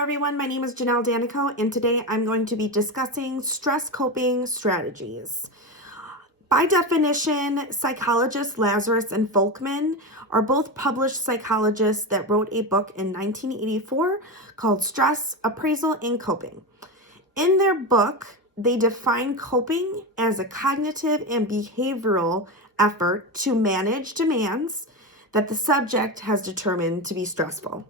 Hello everyone, my name is Janelle Danico, and today I'm going to be discussing stress coping strategies. By definition, psychologists Lazarus and Folkman are both published psychologists that wrote a book in 1984 called Stress, Appraisal, and Coping. In their book, they define coping as a cognitive and behavioral effort to manage demands that the subject has determined to be stressful.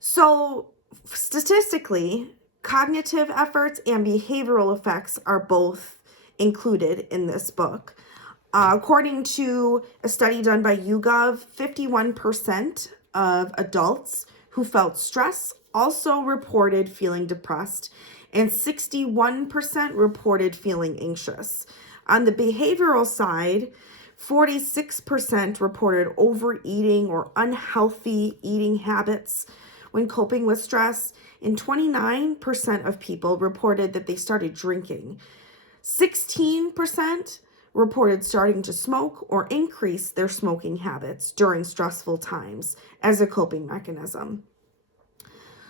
So statistically, cognitive efforts and behavioral effects are both included in this book. According to a study done by YouGov, 51% of adults who felt stress also reported feeling depressed, and 61% reported feeling anxious. On the behavioral side, 46% reported overeating or unhealthy eating habits when coping with stress, and 29% of people reported that they started drinking. 16% reported starting to smoke or increase their smoking habits during stressful times as a coping mechanism.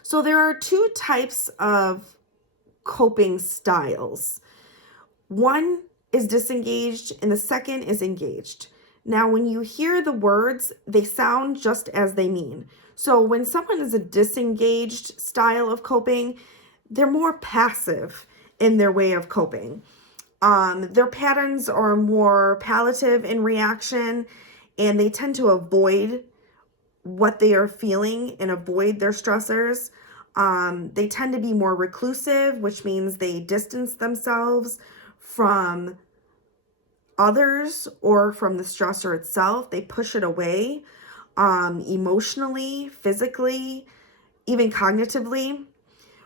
So there are two types of coping styles. One is disengaged and the second is engaged. Now, when you hear the words, they sound just as they mean. So when someone is a disengaged style of coping, they're more passive in their way of coping. Their patterns are more palliative in reaction, and they tend to avoid what they are feeling and avoid their stressors. They tend to be more reclusive, which means they distance themselves from others or from the stressor itself. They push it away, emotionally, physically, even cognitively.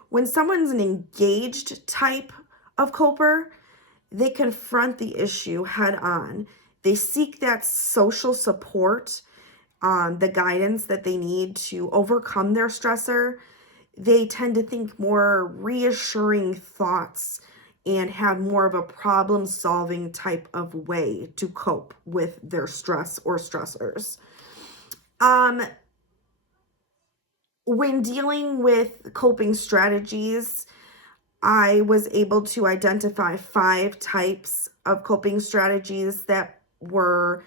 When someone's an engaged type of coper, they confront the issue head on. They seek that social support, the guidance that they need to overcome their stressor. They tend to think more reassuring thoughts and have more of a problem-solving type of way to cope with their stress or stressors. When dealing with coping strategies, I was able to identify 5 types of coping strategies that were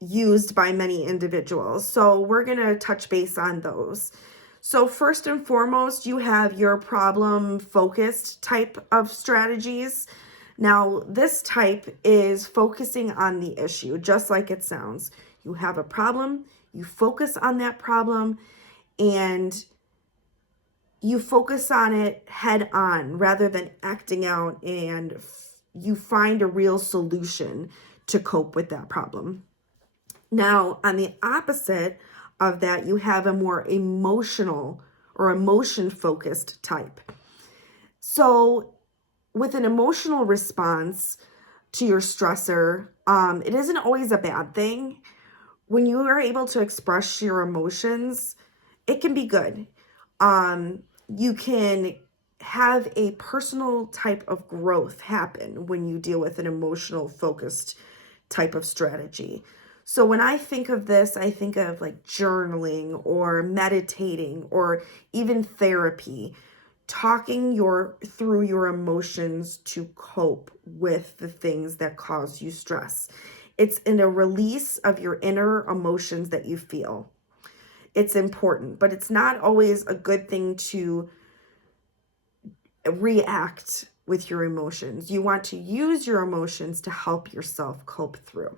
used by many individuals. So we're going to touch base on those. So first and foremost, you have your problem-focused type of strategies. Now, this type is focusing on the issue, just like it sounds. You have a problem, you focus on that problem, and you focus on it head on rather than acting out, and you find a real solution to cope with that problem. Now, on the opposite of that, you have a more emotional or emotion-focused type. So with an emotional response to your stressor, it isn't always a bad thing. When you are able to express your emotions, it can be good. You can have a personal type of growth happen when you deal with an emotional focused type of strategy. So when I think of this, I think of like journaling or meditating or even therapy, talking through your emotions to cope with the things that cause you stress. It's in a release of your inner emotions that you feel. It's important, but it's not always a good thing to react with your emotions. You want to use your emotions to help yourself cope through.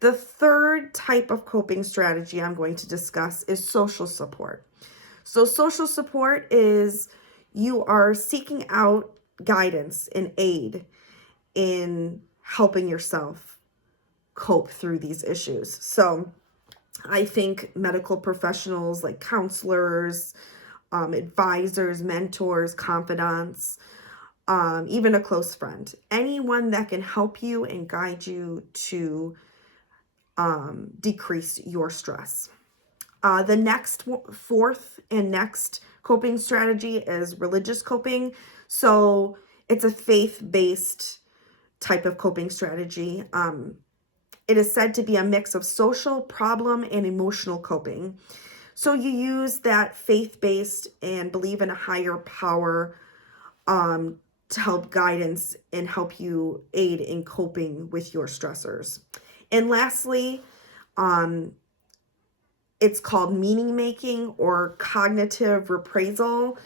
The third type of coping strategy I'm going to discuss is social support. So social support is you are seeking out guidance and aid in helping yourself cope through these issues. So I think medical professionals like counselors, advisors, mentors, confidants, even a close friend, anyone that can help you and guide you to decrease your stress. The next fourth and next coping strategy is religious coping. So it's a faith-based type of coping strategy. It is said to be a mix of social, problem, and emotional coping. So you use that faith-based and believe in a higher power um, to help guidance and help you aid in coping with your stressors. And lastly, um, it's called meaning making or cognitive reappraisal.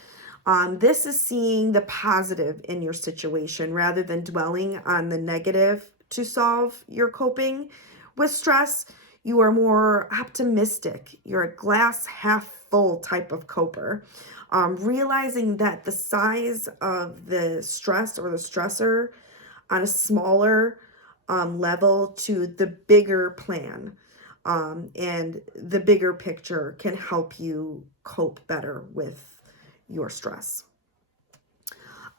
This is seeing the positive in your situation rather than dwelling on the negative to solve your coping with stress. You are more optimistic. You're a glass half full type of coper. Realizing that the size of the stress or the stressor on a smaller level to the bigger plan and the bigger picture can help you cope better with your stress.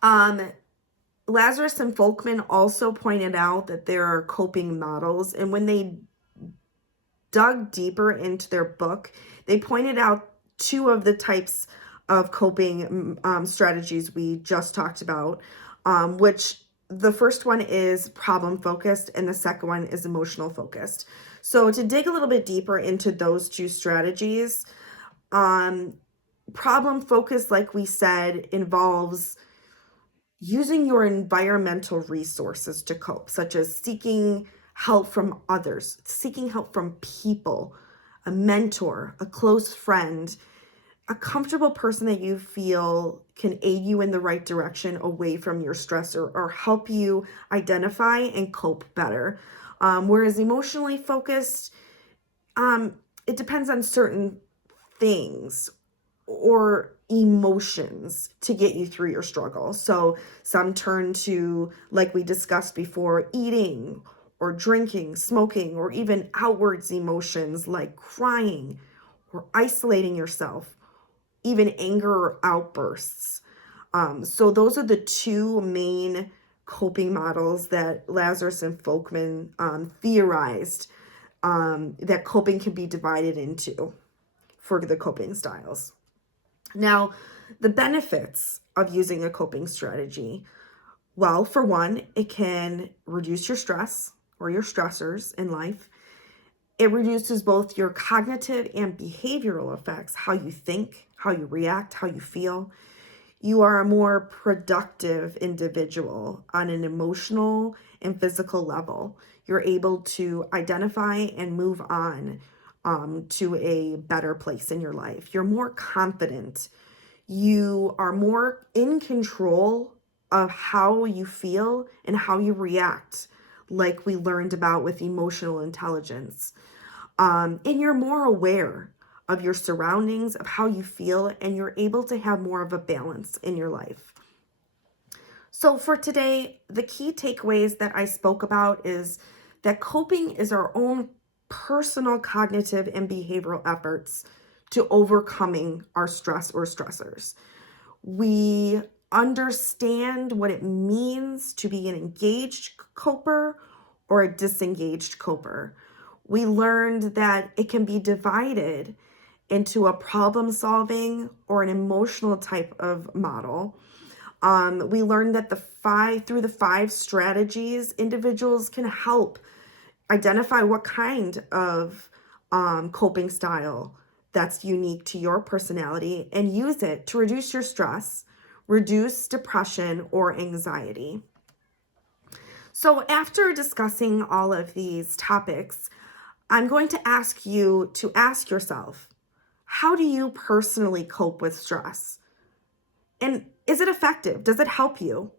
Lazarus and Folkman also pointed out that there are coping models, and when they dug deeper into their book, they pointed out two of the types of coping strategies we just talked about, which the first one is problem focused and the second one is emotional focused. So to dig a little bit deeper into those two strategies, problem focused, like we said, involves using your environmental resources to cope, such as seeking help from others, seeking help from people, a mentor, a close friend, a comfortable person that you feel can aid you in the right direction away from your stressor or help you identify and cope better. Whereas emotionally focused, it depends on certain things or emotions to get you through your struggle. So some turn to, like we discussed before, eating or drinking, smoking, or even outwards emotions like crying or isolating yourself, even anger or outbursts. So those are the two main coping models that Lazarus and Folkman theorized that coping can be divided into for the coping styles. Now, the benefits of using a coping strategy. Well, for one, it can reduce your stress or your stressors in life. It reduces both your cognitive and behavioral effects, how you think, how you react, how you feel. You are a more productive individual on an emotional and physical level. You're able to identify and move on to a better place in your life. You're more confident. You are more in control of how you feel and how you react, like we learned about with emotional intelligence. And you're more aware of your surroundings, of how you feel, and you're able to have more of a balance in your life. So for today, the key takeaways that I spoke about is that coping is our own personal cognitive and behavioral efforts to overcoming our stress or stressors. We understand what it means to be an engaged coper or a disengaged coper. We learned that it can be divided into a problem solving or an emotional type of model. We learned that through the five strategies, individuals can help identify what kind of coping style that's unique to your personality and use it to reduce your stress, reduce depression or anxiety. So after discussing all of these topics, I'm going to ask you to ask yourself, how do you personally cope with stress? And is it effective? Does it help you?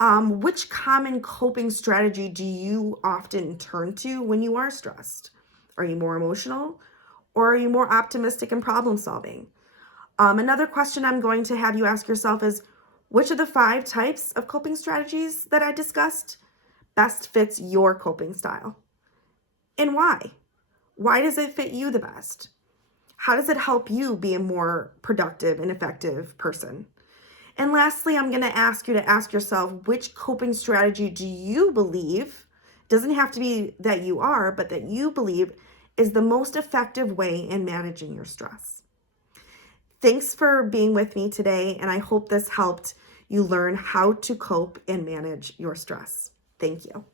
Which common coping strategy do you often turn to when you are stressed? Are you more emotional or are you more optimistic and problem solving? Another question I'm going to have you ask yourself is, which of the 5 types of coping strategies that I discussed best fits your coping style? And why? Why does it fit you the best? How does it help you be a more productive and effective person? And lastly, I'm going to ask you to ask yourself, which coping strategy do you believe, doesn't have to be that you are, but that you believe is the most effective way in managing your stress? Thanks for being with me today, and I hope this helped you learn how to cope and manage your stress. Thank you.